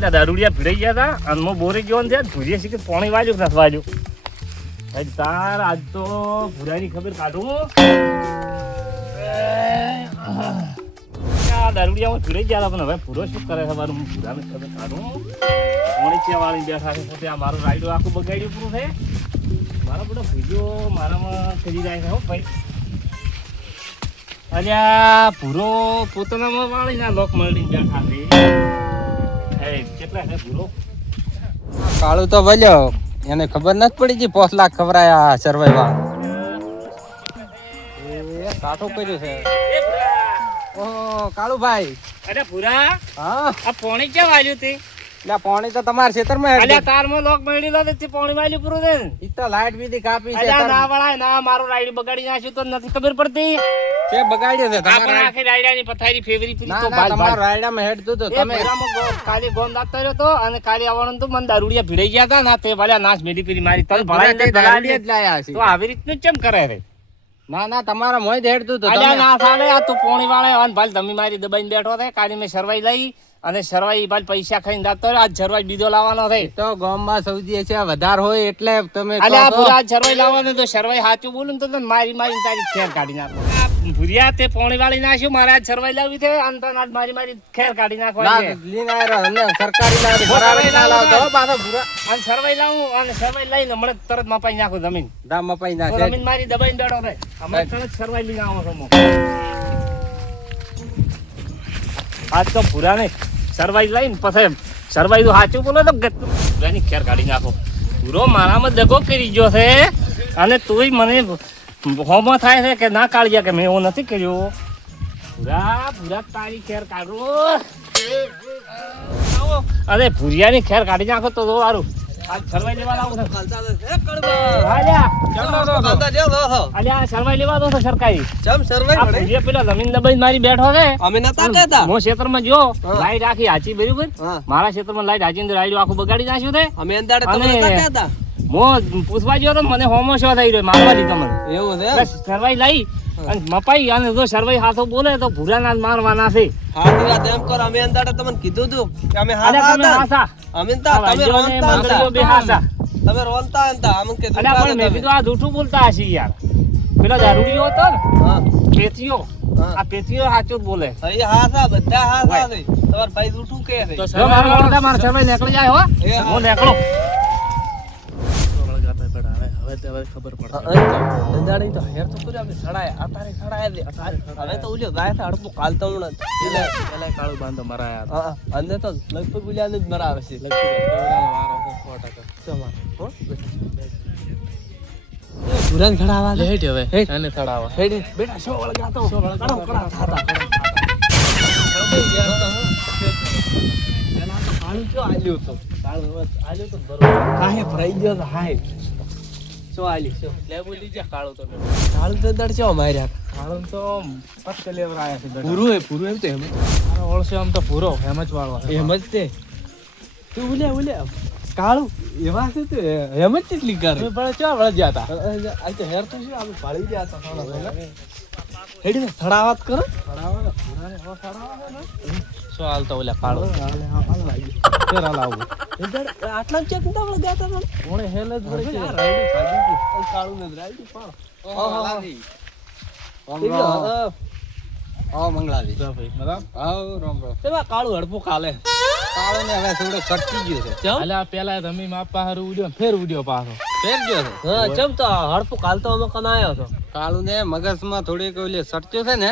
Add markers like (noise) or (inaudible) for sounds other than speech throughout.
ઓલા દારૂડિયા ભીડાઈ ગયા હતા, અને હું બોરી ગયો ને ભૂરીએ શીખે પાણી કે નથી વાજુ તાર આજ તો ભૂરાની ખબર કાઢું. દારૂડિયામાં ભીડાઈ ગયા હતા, પણ હવે ભૂરો શું કરે છે, મારું ભૂરાને ખબર કાઢું. પાણી ચા વાળી બેઠા છે, પોતે આ મારું રાયડું આખું બગાડ્યું પૂરું છે. મારો બધો ભીજો મારામાં કરી જાય છે, હો, ભાઈ. અલ્યા, ભૂરો પોતાનામાં વાળીને આ લોક મળીને છે છે. ભૂરો કાળું તો વલ્યો. એને ખબર નથી પડી જી પોસલા લાખ ખવરાયા સરવાઈવા કાઠું કર્યું છે. ઓહો કાળુભાઈ. અરે ભૂરા હા? આ પોણી ક્યાં વાજ્યું તે? એટલે પાણી તો તમારા ખેતરમાં અલ્યા તારમાં લોક મળી લો તે પાણી વાલી પૂરું દે ઈ તો લાઈટ બીધી કાપી છે ના વળાય ના મારું રાયડું બગાડી નાખ્યું તો નથી ખબર પડતી. કે બગાડ્યું છે? તમારા આખી રાયડાની પથારી ફેવરી પૂરી તો બાલ તમારા બાલ હેડ તો તમે કાલી ગોમ દાખતો રહ્યો તો અને કાલી આવવાનું તો મને દારૂડિયા ભીડાઈ ગયા હતા ના તે વાળા નાશ મેલી પીરી મારી. તને ભણાઈ તે દારૂડિયા જ લાયા છે? તો આવી રીતનું ચેમ કરે રે? ના ના તમારા મોય દેડતું તો અલ્યા ના સાલે આ તું પોણી વાળે અને ભાઈ તમે મારી દબાઈને બેઠો થાય કાલી મેં સરવાઈ લઈ અને સરવાઈ પાછ પૈસા ખાઈને દાતો આજ સરવાઈ બીજો લાવવાનો છે. તો ગામમાં સૌજી છે વધાર હોય એટલે તમે અલે આ પૂરા આજ સરવાઈ લાવવાનો તો સરવાઈ સાચું બોલું ને તો તને મારી મારી તારી ખેર કાઢી નાખો. આ ભૂરિયા તે પોણી વાળી નાખ્યું મારે આજ સરવાઈ લાવી છે. અને તને આજ મારી મારી ખેર કાઢી નાખો નાખવાની છે. લીન આયરો, અને સરકારી લાવી, બરાબર ના લાવતો હો, પાછો ભૂરા. અને સરવાઈ લાવું અને સરવાઈ લઈને હમણાં તરત મપાઈ નાખું જમીન. દામ મપાઈ તો નાખે. જમીન મારી દબાઈને બેઠો રહે હમણાં તરત સરવાઈ લઈને આવો છો આજ તો ભૂરાને સરવાઈ લઈને પછી સરવાઈ તો સાચું બોલો તો ભૂરાની ખેર કાઢી નાખો. પૂરો મારામાં દગો કરી ગયો છે. અને તોય મને હોમાં થાય છે કે ના કાઢ્યા કે મેં એવો નથી કર્યો. પૂરા પૂરા તારી ખેર કાઢો. અરે ભૂરિયાની ખેર કાઢી નાખો તો સારું સરવાઈ લેવા લાવું છે. હાલ્યા. અલ્યા સરવાઈ લેવા દો તો સરકારી. આ ભૂરિયા પેલા જમીન દબાઈને મારી બેઠો છે. અમે નતા કહેતા? હું ક્ષેત્રમાં જો. લાઈટ આખી હાચી બરાબર મારા ક્ષેત્રમાં લાઈટ હાચી અંદર રાયડું આખું બગાડી નાખ્યું છે. અમે અંદાડે તમે નતા કહેતા? હું પૂછવા ગયો તો મને હોમો શો થઈ રહ્યો મારવા દીધો મને. એવું છે સરવાઈ લઈ. અને મપાઈ અને જો સરવાઈ હાથો બોલે તો ભૂરાના મારવાના છે. હાથી વાત એમ કર અમે અંદાડે તમને કીધું તું કે અમે હાથા હતા. અમે તા તમે રોનતા હતા. બે. તમે રોનતા હતા અમે કે અલ્યા પણ મેં કીધું આ જૂઠું બોલતા હશે યાર. પેલો દારૂડિયો હતો ને હા. પેથીયો આ પેથીયો સાચો જ બોલે. એ હાથા બધા હાથા છે. તમાર ભાઈ જૂઠું કે છે. તો મારા મારા સરવાઈ નીકળી જાય હો. હું નીકળું. અંદાડે તો હેર તો કર્યો અમે સડાય અતારે સડાય દે હવે તો ઉલ્યો ગાય છે હડપું કાલતો હમણાં પેલા પેલા કાળું બાંધો મરાયા હા અને તો લગભગ ઉલ્યાને જ મરાવે છે. પુરાન ખડાવા લે હેઠ હવે હેઠ. અને ખડાવા હેઠ. બેટા શો વળગાતો શો વળગાતો કડા થાતા કાળું કયો આલ્યો તો? કાળું આલ્યો તો બરોબર. હાય ભરાઈ ગયો તો હાય શું આલ્યું શું? લે બોલી જા કાળો તો કાળું તો દડ માર્યા કાળું તો છે બધા. પૂરું હે પૂરું એમ તો એમ મારો ઓળશે આમ તો ભૂરો એમ જ વાળવા એમ જ તે. તું ઉલે ઉલે. કાળું એવા છે તે. એમ જ કેટલી કરે તમે ચા વળે ગયા તા આ તો હેર તો શું આપણે પાડી ગયા હતા હેડી ને થડા વાત કરો. શું હાલતો ઓલા ફેર હાલ આટલા ચેક નતા આપણે ગયા હતા કોણે હેલ જ વળે છે? કાળું ને રાઈડું ઓહો, મંગળાજી. બરાબર? રામ રામ. તેમાં કાળું હડપું કાલે કાળો ને હવે થોડો કટકી ગયો છે. ચમ અલ્યા પેલા તમે માપા હારું ઉડ્યો ફેર ઉડ્યો પાછો ફેર ગયો છે? હા ચમ તો હડપું કાલ તો અમે કન આવ્યો હતો કાળું ને મગજમાં થોડીક ઓલી સટચ્યો છે ને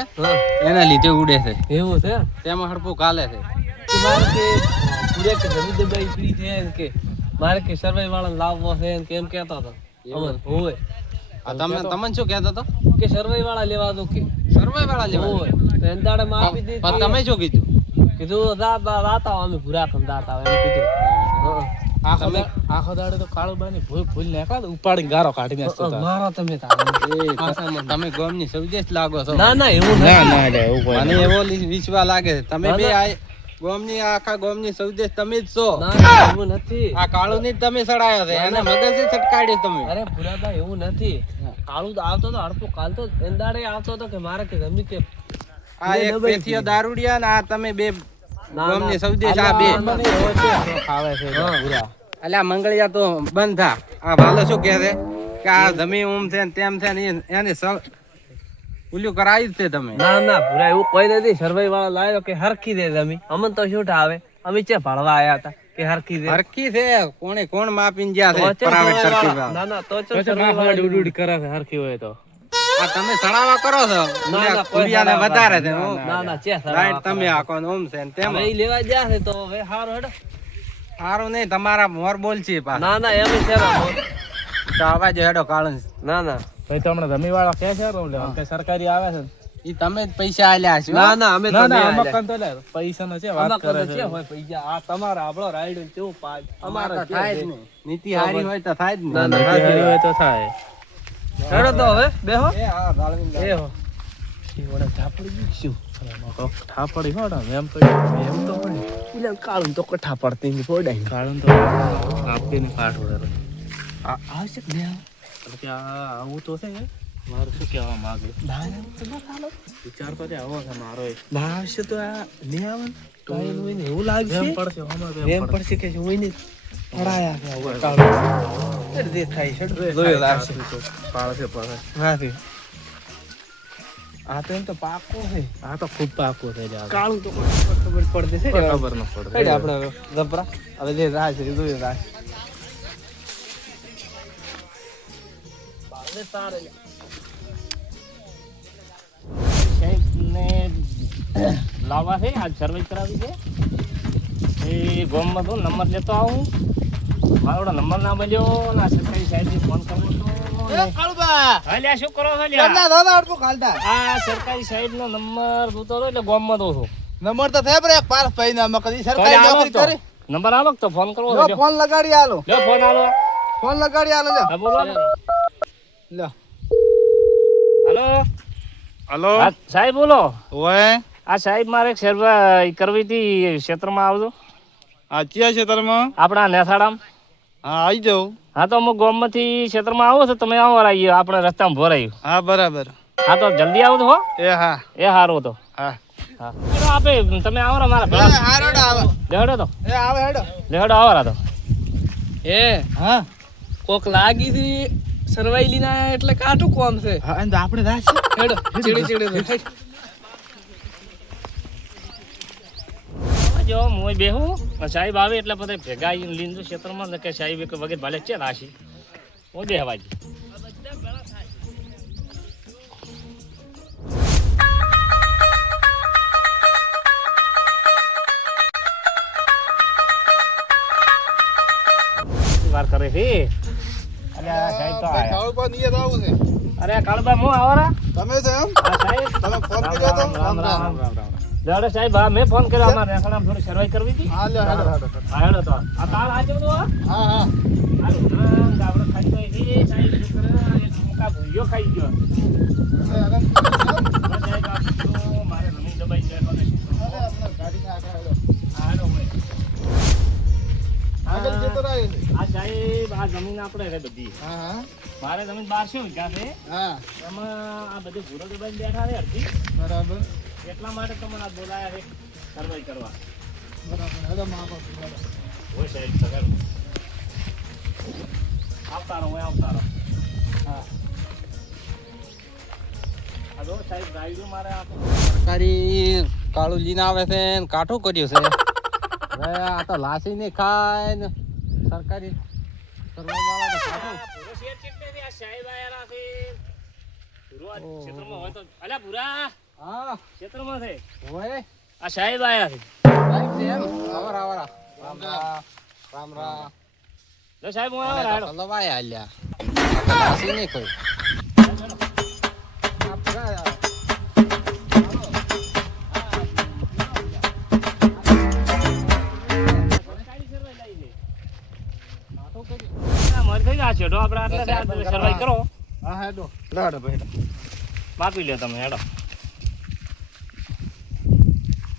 એના લીધે ઉડે છે. એવું છે? તેમાં હડપું કાલે છે. પૂરે કે જમી દબાઈ પડી છે ને કે મારે કે સર્વે વાળા લાવવો છે ને કેમ કહેતો હતો. અમર હોય આ તમે તમને શું કહેતો હતો? કે સર્વે વાળા લેવા દો કે. સરવાઈ વાળા લેવા હોય તો એંદાડે માં આપી પણ દીધી. તમે શું કીધું? કીધું રાત રાત આવો અમે ભૂરા ખમ રાત આવો એમ કીધું. આખો આખો દાડે તો કાળો બાની ભૂલ ભૂલ નાખ્યા તો ઉપાડીને ગારો કાઢી નાખતો મારો તમે તમે ગોમની સૌદેશ લાગો છો. ના ના એવું ના ના એવું મને એવો લી- વિશ્વાસ લાગે છે. તમે બે આ ગોમની આખા ગોમની સૌદેશ તમે જ છો. એવું નથી. આ કાળું ની તમે સડાયો છે. એને મગજ છટકાડ્યું તમે. અરે ભૂરાભાઈ એવું નથી. કાળું તો આવતો તો હડપો કાલ તો એંદાડે આવતો તો કે મારે કે ગમી કે આ એક પેથીઓ દારૂડિયા ને આ તમે બે ગોમની સૌથી આ બે. આવે છે. પૂરા અલ્યા મંગળિયા તો બંધ થા. આ ભાલો શું કહે છે? કે આ જમી ઉમ છે ને તેમ છે ને એને ઓલું કરાવી છે તમે. ના ના પૂરા એવું કોઈ નથી. સરવાઈ વાળા લાવ્યો કે હરખી દે તમે અમને તો શું આવે અમે ચે ભણવા આયા હતા કે હરખી દે? હરખી છે? કોણે કોણ માપીને ગયા છે? પ્રાઇવેટ સરખી. ના ના તો ચો પછી સરવાઈ માં વાળા ઉડી ઉડી કરે છે હરખી હોય તો. આ તમે સડાવા કરો છો? કુરિયાને વધારે છે ના, ના ચે સરવાઈ તમે આખો ને ઓમ છે ને તેમ. હવે લેવા ગયા છે તો હવે હારો હેડો. સારું નહીં તમારા મોર બોલ છે પાછા. ના ના એમ છે ના તો અવાજ હેડો કાળન ના ના. ભાઈ તો હમણાં જમી વાળા કે છે રૂમ લેવા કે સરકારી આવે છે. ને. ઈ તમે જ પૈસા આલ્યા છો. ના ના અમે તો ના ના નહીં તો લે પૈસા નો છે વાત કરે છે. હોય પૈસા. આ તમારા આપણો રાઈડ કેવું પાડ અમારે અમારે તો થાય જ નહીં. નીતિ હારી હોય તો થાય જ ના, નહીં ના. હારી હોય. તો થાય. ચડો તો હવે બેહો. એ હા, ગાળવીને એ હો. ઠાપડી હોડા એમ પડી એમ તો એટલે કાળું તો કઠા પડતી ફોડાઈ કાળું તો આપીને કાઢ વળે આવશે એટલે કે આ આવું તો છે. મારું શું કહેવા માંગે? વિચાર તો આવો છે મારો એ. ના તો આ નહીં આવે તો એનું એવું લાગશે એમ પડશે એમ એમ પડશે. પડશે કે હોય ને પડાયા છે. હવે છે. જોયો લાગશે. પાળશે પડે નથી આ તો એમ તો પાકો છે. આ તો ખૂબ પાકું જાય કાળું તો ખબર ન પડે આપણે જબરા. હવે જે રાહ છે એ રાહ. લાવવા છે આજ સર્વે કરાવી છે. એ ગોમમાં તો નંબર લેતો આવું. મારો નંબર ના બન્યો ને સરકારી સાહેબને ફોન કરવો નંબર આલો તો. નંબર આલો તો ફોન કરવો. ફોન લગાડી આલો. ફોન આલો. ફોન લગાડી આલો બોલો લ્યો હલો? હલો? સાહેબ બોલો. ઓય. આ સાહેબ મારે એક સર્વે કરવી હતી ક્ષેત્રમાં આવજો. આ ચિયા ક્ષેત્રમાં? આપણા નેસાડામાં હા આવી જાઉં. હા તો હું ગામમાંથી ક્ષેત્રમાં આવો છો તમે આવો આવીએ આપણે રસ્તામાં ભરાયું. હા બરાબર. હા તો જલ્દી આવો હો. એ હા. એ સારું તો. હા. હા. આપે તમે આવો ને મારા ભેગા. હા હેડો આવે. લેહડો તો. એ આવે હેડો. લેહડો આવો રા તો એ હા. કોક લાગી હતી સરવાઈ લીના એટલે કાટું કોમ છે. હા અને આપણે રાસ હેડો ચીડી ચીડી જો મોય બેહું. સાહેબ આવે એટલે બધા ભેગા આવીને લીંદુ ક્ષેત્રમાં ને કે સાહેબ એક વગેરે ભલે છે રાશી હું દેહવાજી વાર કરે છે અલ્યા સાહેબ તો આયા. કાળુ પર નિયત આવું છે. અરે કાળબા હું આવરા તમે છો એમ? હા સાહેબ તમે ફોન કર્યો તો? રામ રામ રામ રામ. રામ સાહેબ હા મેં ફોન કર્યો. અમારે રેસણામાં થોડી સર્વાઈ કરવી હતી? હા લ્યો હેડો હેડો હા હેડો તો. આ તાળ આજે બધું હા? હા હાલો રામ ગાબડો ખાઈ ગયો. સાહેબ શું એક મુકા ભૂયો ખાઈ ગયો. બસ મારે તમે બારસો વીઘા છે? હા. એમાં આ બધી ભૂરો દબાઈને બેઠા છે અડધી બરાબર. એટલા માટે તમને આ બોલાયા છે સર્વાઈ કરવા. બરાબર. હવે હેડો. હોય સાહેબ સગર આવતા રહો આવતા રહો. હા. હલો સાહેબ ગાઈડું મારે સરકારી કાળું લીને આવે છે ને કાઠું કર્યું છે. (laughs) હવે આ તો લાસી ને ખાય ને સરકારી સરવાળા તો કાઠું ભૂરો શેર ચેટલેથી આ સાહેબ આયેલા છે આ ક્ષેત્રમાં હોય તો અલ્યા ભૂરા હા ક્ષેત્રમાં છે હોય આ સાહેબ આયા છે સાહેબ છે એમ આવર આવર રામ રામ રામ રામ જો સાહેબ હું આવ્યો રાડો લવાય આલ્યા આ નહીં કોઈ આપણે આટલા સર્વાઈ કરો. હા હેડો. લો ભાઈ માપી લ્યો તમે હેડો.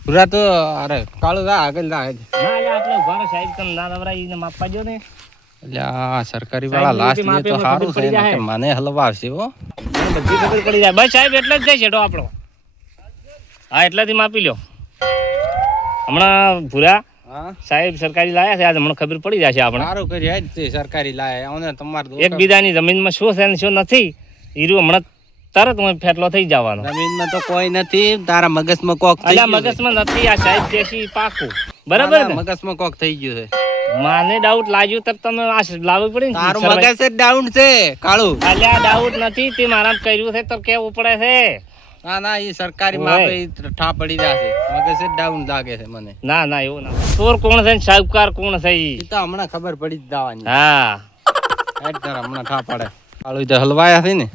પૂરા તો અરે કાળું રા આગળ રા ના એટલે આટલે ઊભા સાહેબ તમે ના નવરાઈ ને માપવા જો ને. એટલે આ સરકારી વાળા લાસ્ટ સાહેબ, તો સારું પડી છે જાય. કે મને હલવાવશે હો. બધી ખબર પડી જાય. બસ સાહેબ એટલે જ જાય છેડો આપણો. હા એટલાથી માપી લ્યો. હમણાં ભૂરા સાહેબ સરકારી લાયા છે? આજે મને ખબર પડી જશે આપણે. સારું કરી આજ તે સરકારી લાયા. અને તમારે એકબીજાની જમીનમાં શું છે ને શું નથી? હીરો હમણાં તરત હું ફેટલો થઈ જવાનો. જમીનમાં તો કોઈ નથી. તારા મગજમાં કોક થઈ ગયું મગજમાં નથી. આ સાહેબ દેશી પાકું. બરાબર મગજમાં કોક થઈ ગયું છે. માને ડાઉટ લાગ્યું તો તમે આ લાવવું પડે તારું મગજ જ ડાઉન છે કાળું. અલ્યા ડાઉટ નથી. તે મારા કર્યું છે તો કેવું પડે છે? ના ના એ સરકારી. માં ઠા પડી જશે. મગજ ડાઉન લાગે છે મને. ના ના એવું ના. ચોર કોણ છે ને? સાહુકાર કોણ છે એ તો હમણાં ખબર પડી જ દાવાની હા. હેડ કર હમણાં ઠા પડે. કાળું તો હલવાયા છે ને.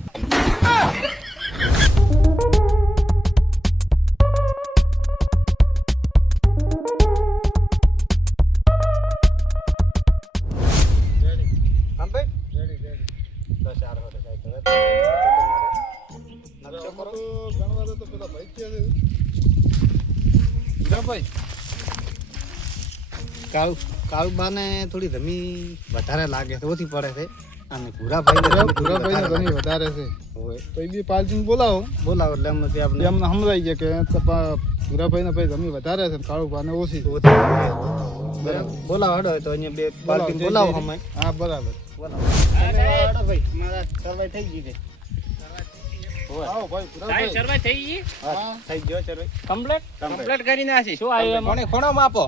કાળુ કાળુબાને થોડી રમી વધારે લાગે છે ઓછી પડે છે. અને ભૂરાભાઈ ભૂરાભાઈ ઘણી વધારે છે. તો એ બી પાલજીને બોલાવો. બોલાવો એટલે એમ આપણે એમને સમજાઈ ગયા કે ભૂરાભાઈ ને ભાઈ રમી વધારે છે કાળુ ભાને ઓછી ઓછી બોલાવો હડો તો અહીંયા બે પાલજી બોલાવો. અમે. હા બરાબર. મારા સર્વે થઈ ગઈ છે આવો ભાઈ સાહેબ ભૂરાભાઈ થઈ ગઈ? હા થઈ ગયો સર્વે કમ્પ્લીટ કમ્પ્લીટ કરી નાખી. શું આવ્યું એમાં? કોણે ખોણો માપો?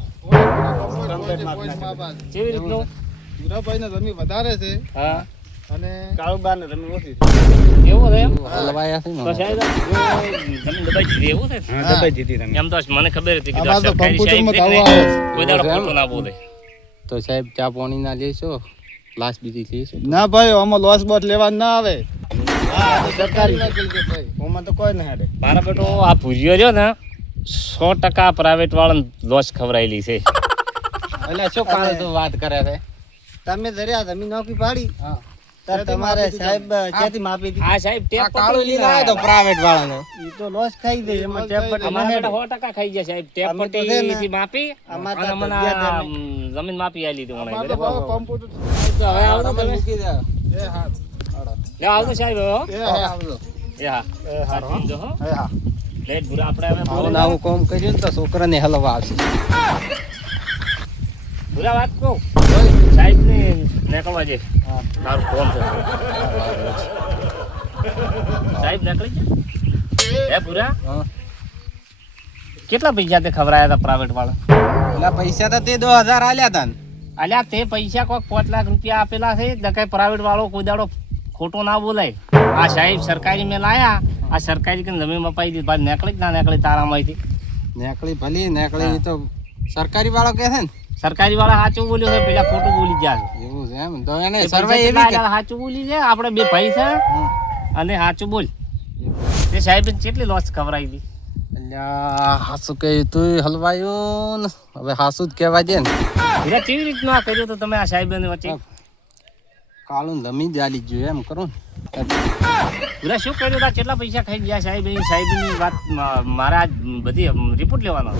કેવી રીતનું? ભૂરાભાઈ ને જમી વધારે છે. હા. અને કાળુબાને જમી ઓછી એવું છે હલવાયા છે તો ને સાહેબ તમે દબાઈ દીધી એવું છે? હા દબાઈ દીધી તમે એમ તો મને ખબર હતી કે સરકારી સાહેબ ને. કોઈ દાડો? ખોટું બોલે. તો સાહેબ ચા પાણી ના લેશો? લાશ બીજી લેશો ના ભાઈ આમાં લોસ બોટ લેવા ના આવે. સરકારી ભાઈ. ઓમાં તો કોઈ ના હારે. મારા બેટો આ ભૂજ્યો રહ્યો ને સો ટકા પ્રાઇવેટ વાળાને લોસ ખવડાયેલી છે. એટલે શું કાલ તું વાત કરે છે? તમે ધર્યા જમીન નોકરી પાડી. હા. ત્યારે તમારે સાહેબ ક્યાંથી માપી હતી આ સાહેબ ટેપ કાળું લઈને આવ્યો તો પ્રાઇવેટ વાળાનો. ઈ તો લોસ ખાઈ દે એમાં ટેપ પર અમારે 100% ખાઈ ગયા સાહેબ. ટેપ પર પટ્ટીથી માપી અમારે મને જ જમીન માપી આલી દીધું મને અમારે. તો હવે આવો તમે? તમે? મૂકી દે એ હા. લે આવો સાહેબ એ હા એ હા. એ હો. સમજો, હો. એ હા. લેટ બુરા આપણે હવે આવું બોલે ને આવું કોમ કર્યું ને તો છોકરાને હલવા આવશે. ભૂરા વાત કહું? સાહેબ ને નીકળવા જે તારું ફોન છે. સાહેબ નીકળી જાય હે ભૂરા? હા. કેટલા પૈસા તે ખવરાયા હતા પ્રાઇવેટ વાળા? પેલા પૈસા તો તે દો હજાર આલ્યા હતા આલ્યા અલ્યા તે પૈસા કોક પાંચ લાખ રૂપિયા આપેલા છે. ને કઈ પ્રાઇવેટ વાળો કોઈ દાડો ખોટો ના બોલાય. આ સાહેબ સરકારી મેં લાયા આ સરકારી કે જમીન અપાઈ દીધી. બાદ નીકળી જ ના નીકળી તારામાંથી. નેકળી ભલી નેકળી તો સરકારી વાળો કે છે ને સરકારી વાળા સાચું બોલ્યો છે પેલા ખોટું બોલી ગયા છે. એવું છે એમ? તો એને સર્વે એવી કે સાચું બોલી છે આપણે બે ભાઈ છે અને સાચું બોલ. તે સાહેબ કેટલી લોસ ખવરાઈ હતી અલ્યા હાસુ કહ્યું તું હલવાયું ને. હવે હાસુ જ કહેવા દે ને. હીરા કેવી રીતનું આ કર્યું તો તમે આ સાહેબ વચ્ચે? કાળું જમી જ આલી ગયું એમ કરું ને. હીરા શું કર્યું? હતા કેટલા પૈસા ખાઈ ગયા? સાહેબ એ સાહેબની વાત મારા બધી રિપોર્ટ લેવાનો.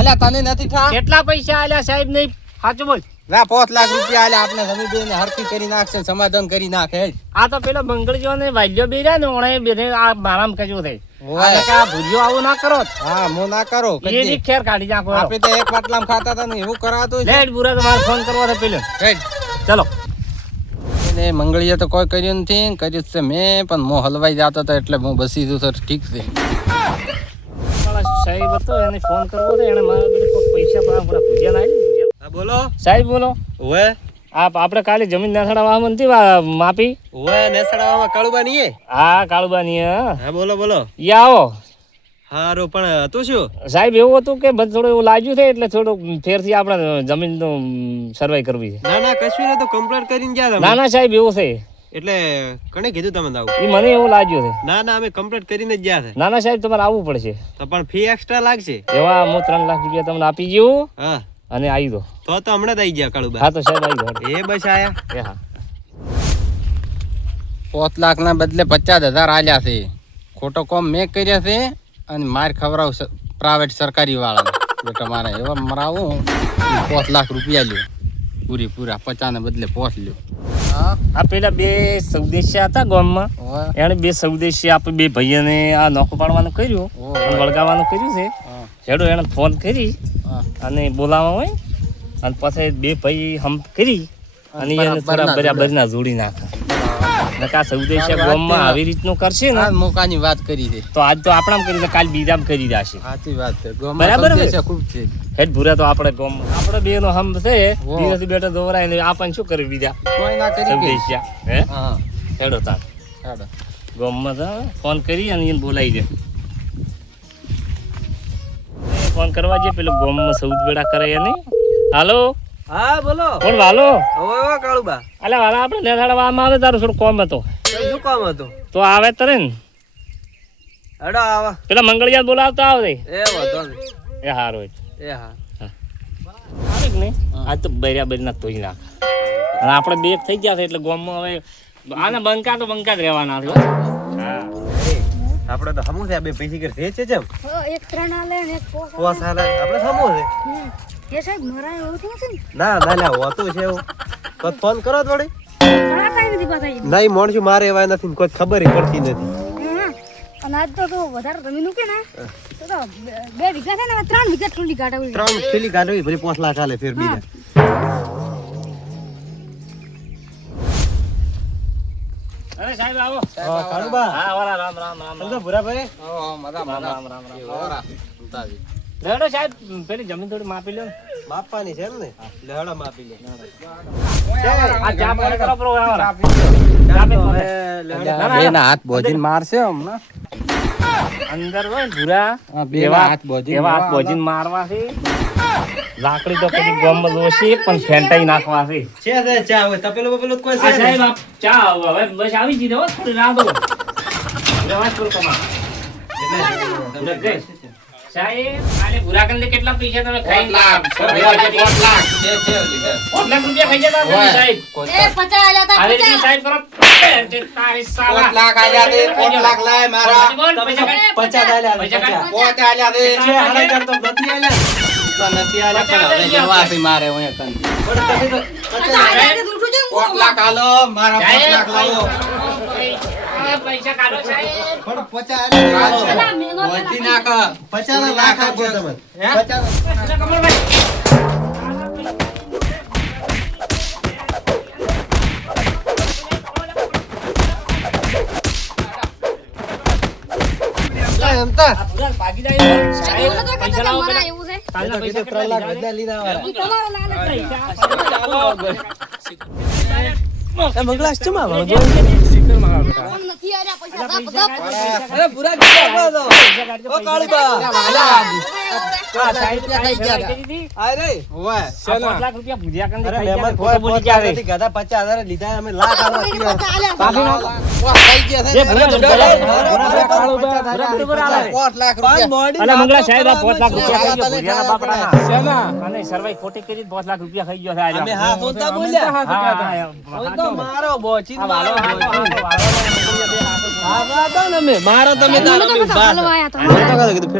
અલ્યા તને નથી થા કેટલા પૈસા આલ્યા સાહેબ નહીં? સાચું બોલ. ના પાંચ લાખ રૂપિયા આલ્યા. આપણે જમી દઈને હરખી કરી નાખશે સમાધાન કરી નાખે આ તો પેલો મંગળજો ને વાલ્યો બી રહ્યા ને ઓણે બેને આ મારામ કજો થઈ ભૂલ્યો આવું ના કરો? હા મો ના કરો. એની ખેર કાઢી નાખો. આપણે તો એક બાટલામાં ખાતા હતા ને એવું કરાતું લેટ બુરા તમારે ફોન કરવો છે પેલો. ચલો. એને મંગળીએ તો કોઈ કર્યું નથી કર્યું છે મેં પણ મો હલવાઈ જતો હતો એટલે હું બસી જતો તો ઠીક છે. સાહેબ હતો એને ફોન કરવો હતો એને મારા પૈસા પણ આપણા ભૂજ્યા ના બોલો. સાહેબ બોલો. હવે આપ આપણે કાલે જમીન નાથાડા નથી વા- માપી? ઓવે નેસડાવામાં કાળુબા નહીં હા કાળુબા નહીં હા બોલો બોલો. ઈ આવો. હારું પણ હતું શું? સાહેબ એવું હતું કે બધું થોડું એવું લાગ્યું છે એટલે થોડું ફેરથી આપણે જમીનનું સર્વે કરવી છે. ના ના કશું નહીં તો કમ્પ્લેટ કરીને ગયા તમે? ના ના સાહેબ એવું છે. એટલે કણે કીધું તમે આવું? એ મને એવું લાગ્યું છે. ના ના અમે કમ્પ્લીટ કરીને જ ગયા છે. ના ના સાહેબ તમારે આવવું પડશે. તો પણ ફી એક્સ્ટ્રા લાગશે? એવા હું ત્રણ લાખ રૂપિયા તમને આપી ગયું હા અને આવી દો તો તો હમણાં જ આવી ગયા કાળુબા. હા તો સાહેબ આવી દો એ બસ આયા. એ હા. પાંચ લાખ ના બદલે પચાસ હજાર આલ્યા છે. ખોટો કોમ મેં કર્યા છે. અને માર ખવડાવ પ્રાઇવેટ સરકારી વાળા બેટા મારે એવા મરાવું. પાંચ લાખ રૂપિયા લ્યો. પૂરી પૂરા પચાસ ને બદલે પાંચ લ્યો. આ પેલા બે સૌદેશી હતા ગામમાં. એને બે સૌદેશી આપણે બે ભાઈઓને આ નોખું પાડવાનું કર્યું. વળગાવાનું કર્યું છે. હેડો એણે ફોન કરી અને બોલાવવા હોય. અને પછી બે ભાઈ હમ કરી. અને એને થોડા બરાબર ના જોડી નાખે. નકા સૌદેશિયા ગોમમાં આવી રીતનું કરશે ને? મોકાની વાત કરી દે તો આજ તો આપણામ કરી કાલ બીજામ કરી દેશે સાચી વાત છે. ગોમ બરાબર? ખૂબ છે. હેડ ભૂરા તો આપણે ગોમ આપણે બે નો હમ છે. દિવસ બેટા દોરાય ને આપણ શું કરે બીજા? કોઈ ના કરી કે. સૌદેશિયા હે? હા. હેડો તાર. હેડો. ગોમમાં તો ફોન કરી અને એને બોલાવી દે. ફોન કરવા જે પેલો ગોમમાં સૌદ બેડા કરે એને. હાલો? હા બોલો. કોણ વાલો? હવે હવે કાળુબા. અલે વાલા આપણે નેસાડવામાં આવે તારું થોડું કોમ હતો? શું કોમ હતું? તો આવે તરે ને. હેડો આવા. પેલા મંગળિયા બોલાવતા આવે એ વાતો એ હારો એ હા. આવે કે નહીં? આજ તો બર્યા બરના તોય નાખ અને આપણે બે થઈ ગયા છે એટલે ગામમાં હવે આના બંકા તો બંકા જ રહેવાના છે હા. આપણે તો હમું છે બે પૈસી કરી છે જેમ એક ત્રણ આલે ને એક પોસ આલે. આપણે હમું છે. એ સાહેબ મારા એવું થયું છે ના? ના ના હોતું છે એવું. કોઈ ફોન કરો કાંઈ નથી પાછા નહીં મોણસું મારે એવા નથી કોઈ ખબર પડતી નથી. અને આજ તો તો વધારે જમીન કે ને તો તો બે- બે વીઘા છે ને ત્રણ વીઘા થોડી કાઢવી ત્રણ થેલી કાઢવી પછી પાંચ લાખ ફેર બીજા. અરે સાહેબ આવો. કાળુબા. હા વાલા રામ રામ રામ રામ. ભૂરાભાઈ. હા, મજા મજા રામ રામ રામ વરા, સાહેબ પેલી જમીન થોડી માપી લો. ને. માપવાની છે એમ ને લેહડા માપી લે. હાથ બોજીને મારશે હમણાં. અંદર હોય ભૂરા એવા હાથ બોજી એવા હાથ મારવા બોજીને મારવા છે લાકડી તો પછી ગોમ જોશે પણ ફેંટાઈ નાખવા છે છે છે ચા હોય. તપેલું બપેલું તો કોઈ છે સાહેબ આપ ચા હવે બસ આવી હો થોડી રાહ દો જવા કરો તમારે. સાહેબ આને ભૂરા કેટલા પૈસા તમે ખાઈ લાખ. લાખ. છે, છે, લીધા. રૂપિયા ખાઈ જતા તમે સાહેબ? એ પચાસ આલ્યા સાહેબ કરો. તારી સાલા. લાખ આલ્યા દે, લાખ લાય મારા. પૈસા પચાસ આલ્યા પૈસા પોત આલ્યા દે. છે હાલે કરતો નથી આલ્યા. નથી આલ્યા, પણ હવે જવાથી મારે હું એક પણ તમે તો પચાસ આલ્યા તે દૂઠું છે ને પોત લાખ આલો, મારા પોત લાખ લાવો. ત્રણ લાખ બધા લીધા વાળા. ઈ લીધા? મંગલાસ ચમા આમ નથી આલ્યા પૈસા ધપ ધપ. અરે પૂરા કિસ્સા તો ઓ કાળુબા આ સાહેબ સાહેબ ફેરાઈ કરી હતી. આ રે ઓવે. આ પાંચ લાખ રૂપિયા ભૂર્યા કંદે અરે મહેમાન ખોટું બોલી ગયા છે. ગાધા પચાસ લીધા અમે લાખ છે. નાખો. પોત થઈ ગયા છે જે અરે, અરે, અરે. અરે, અરે, આલે. મંગળા સાહેબ આ પાંચ લાખ રૂપિયા ગયો. અને સરવાઈ ખોટી કરી પાંચ લાખ રૂપિયા ખાઈ ગયો છે ઓય. મારો બોચી મારો મારો તમે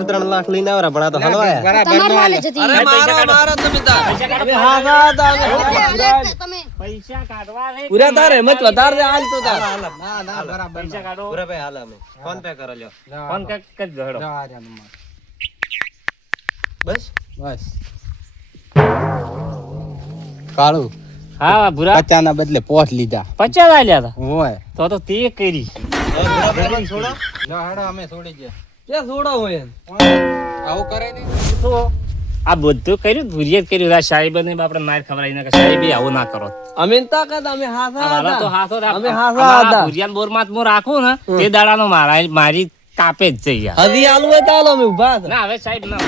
ત્રણ લાખ લઈને આવરા પણ આ તો હલવાયા. પૈસા કાઢવા પૂરા તારે. મત વધાર દે હાલ તો તાર. ના ના બરાબર પૈસા કાઢો. પૂરા ભાઈ હાલ અમે. ફોન પે કરો લ્યો. ફોન કર કરી દો હેડો. બસ? બસ. કાળું. હા ભૂરા. પચાસ ના બદલે પોત લીધા. પચાસ આલ્યા હતા હોય. તો તો તે કરી. હવે પૂરા ભાઈ છોડો લો અમે છોડી ગયા ક્યાં છોડો હોય આવું કરે ને તો આ બધું કર્યું ભૂરીએ કર્યું. આ સાહેબ ને આપણે માર ખવડાવી ના સાહેબ આવું ના કરો. અમે તાકાત અમે હા આ તો હા હાથો અમે હાથો અમારા હતા. ભુરિયાના બોરમાં જ હું રાખું ને તે દાડાનો મારા મારી કાપે જ જઈ ગયા હજી આલુ હોય તો અમે ઊભા ના હવે સાહેબ ના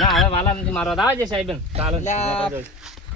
ના હવે વાલા નથી મારવા. આવે છે સાહેબ ચાલો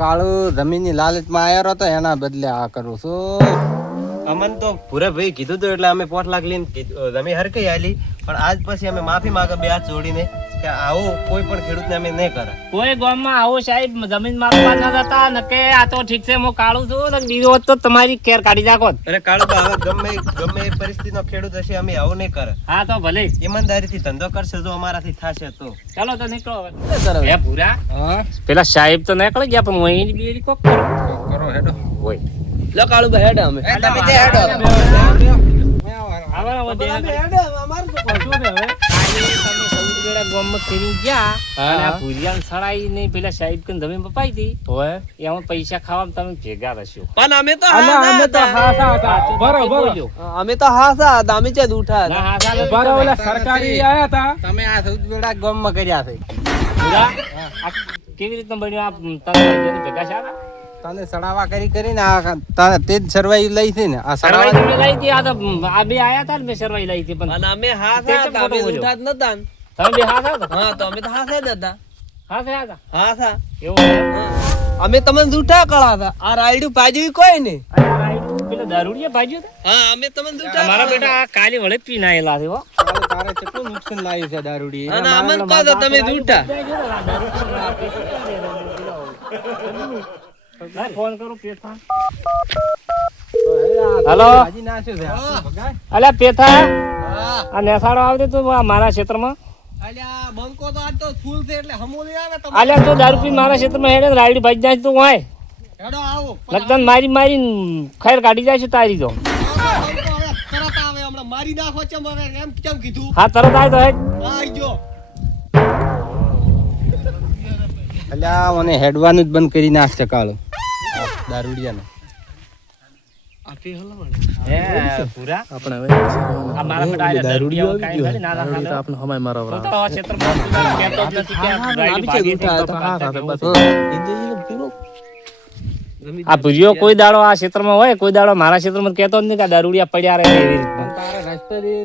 કાળું જમીનની લાલચમાં આવ્યો હતો એના બદલે આ કરું છું. અમન તો પૂરા ભાઈ કીધું તો એટલે અમે પાંચ લાખ લઈને કીધું, અમે હરકઈ આલી પણ આજ પછી અમે માફી માંગે બે હાથ જોડીને કે આવું કોઈ પણ ખેડૂતને અમે નહીં કરે. કોઈ ગામમાં આવો સાહેબ જમીન મારવા ન જતા ન કે આ તો ઠીક છે હું કાઢું છું ને બીજો તો તમારી કેર કાઢી નાખો અરે કાળુબા હવે ગમે ગમે એ પરિસ્થિતિનો ખેડૂત હશે અમે આવું નહીં કરે. હા તો ભલે. ઈમાનદારીથી ધંધો કરશે જો અમારાથી થશે તો. ચાલો તો નીકળો હવે. હે ભૂરા? હા? પેલા સાહેબ તો નીકળી ગયા પણ હું અહીં બેરી કોક કરો? કરો હેડો. હોય લો ભાઈ હેડે અમે. તમે હેડો. હેડે. તો કશું નહીં હવે. ખાલી તમે સૌ પેલા ગામમાં ફેરી ગયા. હા, અને આ હા. ભૂરિયાને સડાઈ ને પેલા સાહેબ કન જમીન પપાઈ હતી હોય એમાં પૈસા ખાવામાં તમે ભેગા રહેશો પણ અમે તો અને અમે તો હાસા હતા. અમે ચેદ ઉઠા સરકારી આયા હતા. તમે આ સૌ બેડા ગામમાં કર્યા છે. કેવી રીતના બન્યું? આ ભેગા છે? તને સડાવા કરી કરીને આ તને તે જ સરવાઈ લઈ છે ને. આ સરવાઈ તમે લાઈ હતી આ તો આ બે આયા હતા ને મેં સરવાઈ લઈ હતી પણ અને અમે હા હતા અમે ઉઠા જ નતા તમે બે હા હતા? હા તો અમે તો હા થયા હતા. હાથે હતા? હાસા એવું અમે તમને જૂઠા કળા હતા. આ રાયડું પાજ્યું કોઈ નહીં. અને પેલા દારૂડિયા ભાગ્યો હા અમે તમને જૂઠા મારા બેટા આ કાલે વળે પીને આયેલા છે હો. તારે કેટલું નુકસાન લાવ્યું છે દારૂડી અને અમન કહો તમે જૂઠા. ના, ફોન કરું પેથા હલો? હજી નાખ્યું છે અલ્યા પેથા આ નેસાડો આવતી તું મારા ક્ષેત્રમાં. અલ્યા તો આજ તો ફૂલ છે એટલે હમોલી આવે તમે અલ્યા તો દારૂ પી મારા ક્ષેત્રમાં હેડે રાઈડ ભાજી જાય તો હોય લગન મારી મારી ખૈર કાઢી જાય છે તારી તો. બંકો હવે તરત આવે હમણાં. મારી નાખો ચમ હવે એમ કેમ કીધું? હા તરત આવે તો આઈ ગયો અલ્યા મને હેડવાનું જ બંધ કરી નાખશે કાળો. દારૂડિયાને. આપી હલો. હે પૂરા. આપણે હવે આ મારા દારૂડિયા કાંઈ ઘરે ના ના ખાધો. આપણે હમાય મારો હું તો આ ક્ષેત્રમાં તું નથી કે રાઈડ ભાગી હતી તો પાછા જવું છે. આ ભૂરિયો કોઈ દાડો આ ક્ષેત્રમાં હોય કોઈ દાડો મારા ક્ષેત્રમાં કહેતો જ નહીં કે દારૂડિયા પડ્યા રહે એવી રીતના તારે રસ્તેથી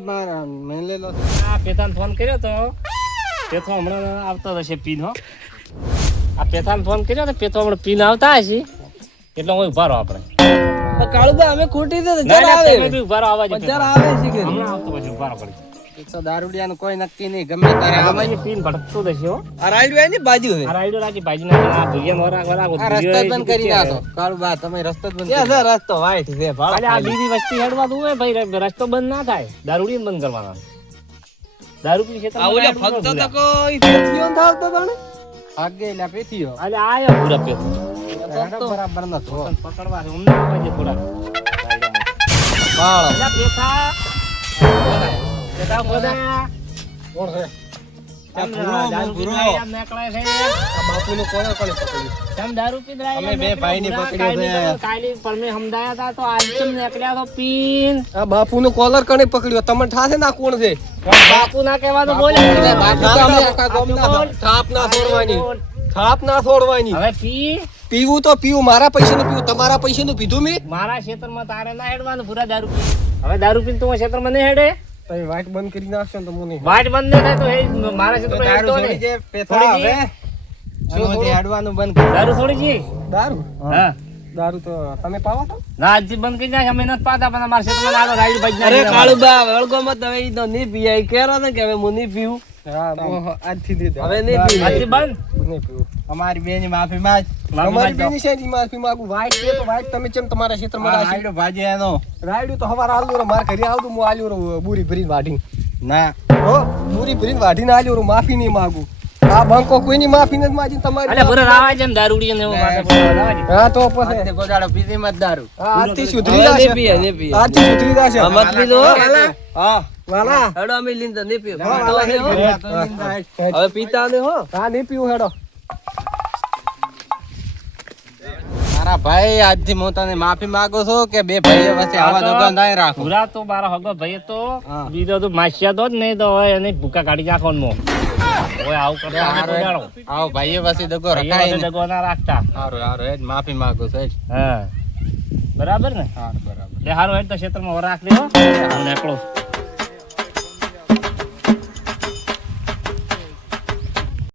આ પેથાને ફોન કર્યો તો. પેથો હમણાં આવતો હશે પીન હો. આ પેથાને ફોન કર્યો તો પેથો હમણાં પીન આવતા હશે. એટલે હું ઊભા રહો આપણે કાળુભાઈ અમે ખોટી દે જરા આવે. તમે બી ઊભા રહો આવા જ જરા આવે છે કે હમણાં આવતો પછી ઊભા રહો પડી તો દારૂડિયાનું કોઈ નક્કી નહીં ગમે ત્યારે આવે. આમાં જે પીન ભટકતો જ હો. આ રાઈડની બાજુ છે. આ રાઈડો રાખી બાજુ ના આ ભૂરિયાને મોરા ગરા આ રસ્તો બંધ કરી નાખો. કાળુ બા તમે રસ્તો બંધ કરી છે રસ્તો? વાઈટ છે ભાળ આ બીજી વસ્તી હેડવા દઉં હોય ભાઈ રસ્તો બંધ ના થાય. દારૂડી બંધ કરવાના. દારૂ પી આ ઓલા ફક્ત તો કોઈ ન થાવતો તને આગે લા પેથીઓ અલે આયો પૂરા પે હેડો બરાબર ન થો પકડવા થોડા બાળો. કોણ છે? કોને કોને બાપુ નો કોલર કણે પકડ્યો. તમને ઠાસે ના કોણ છે? બાપુ ના કહેવા તો બોલે. થાપ ના છોડવાની થાપ ના છોડવાની હવે પી. પીવું તો પીવું મારા પૈસા નું પીવું તમારા પૈસાનું પીધું મેં? મારા ક્ષેત્રમાં તારે ના હેડવાનું પૂરા દારૂ હવે દારૂ પીને તું ક્ષેત્રમાં નહીં હેડે? તમે વાટ બંધ કરી નાખશો તો મને વાટ બંધ નહીં થાય તો હે મારા ક્ષેત્રમાં હેડતો નહીં. પેથા હવે શું હેડવાનું બંધ દારૂ છોડી જી. દારૂ? હા. દારૂ તો તમે પાવો તો. ના આજથી બંધ કરી નાખ અમે નથી પાતા પણ અમારા ક્ષેત્રમાં લાડો રાઈડ બાજી અરે કાળુબા વળગો મત હવે ઈ તો નહીં પીવાય કેરો ને કે હવે હું નહીં પીવું. અમારી બેની માફી માંગ. માંગજો. બેની શેની માફી માંગુ. વાઈટ છે તો વાઈટ તમે કેમ તમારા ક્ષેત્રમાં રાશી ભાજી એનો રાયડું તો હવાર આલ્યો રો માર ઘરે આવતું હું આલ્યો રો બુરી ભરીને વાઢી ના. હો બુરી ભરીને વાઢીને આલ્યો રો માફી નહીં માંગુ. આ બંકો કોઈની માફી નથી માંગી તમારી અલે પૂરા રાવા દારૂડી ને. હા તો પછી. પીધી મત દારૂ. આથી સુધરી જશે. સુધરી જશે. મત લીધો. હો. હા વાલા. હેડો અમે લીન નહીં પીવું. હા, વાલા, પીતો હેડ, હે, હો. હેડ. હવે પીતા ને હો. હા નહીં પીવું હેડો. મારા ભાઈ આજથી હું તને માફી માંગુ છું કે બે ભાઈઓ વચ્ચે આવા દુકાન નહીં રાખું. પૂરા તો મારા હગો ભાઈ તો બીજો તો માસ્યા તો જ નહીં તો હવે એને ભૂકા કાઢી નાખવાનો હવે આવું કરતા. આવો ભાઈઓ વચ્ચે દગો રખાય વચ્ચે ને દગો ના રાખતા. સારું સારું એ માફી માંગુ છું હા. બરાબર ને? બરાબર. એટલે હારું હેડ તો ક્ષેત્રમાં રાખ દેવો હું. નીકળું.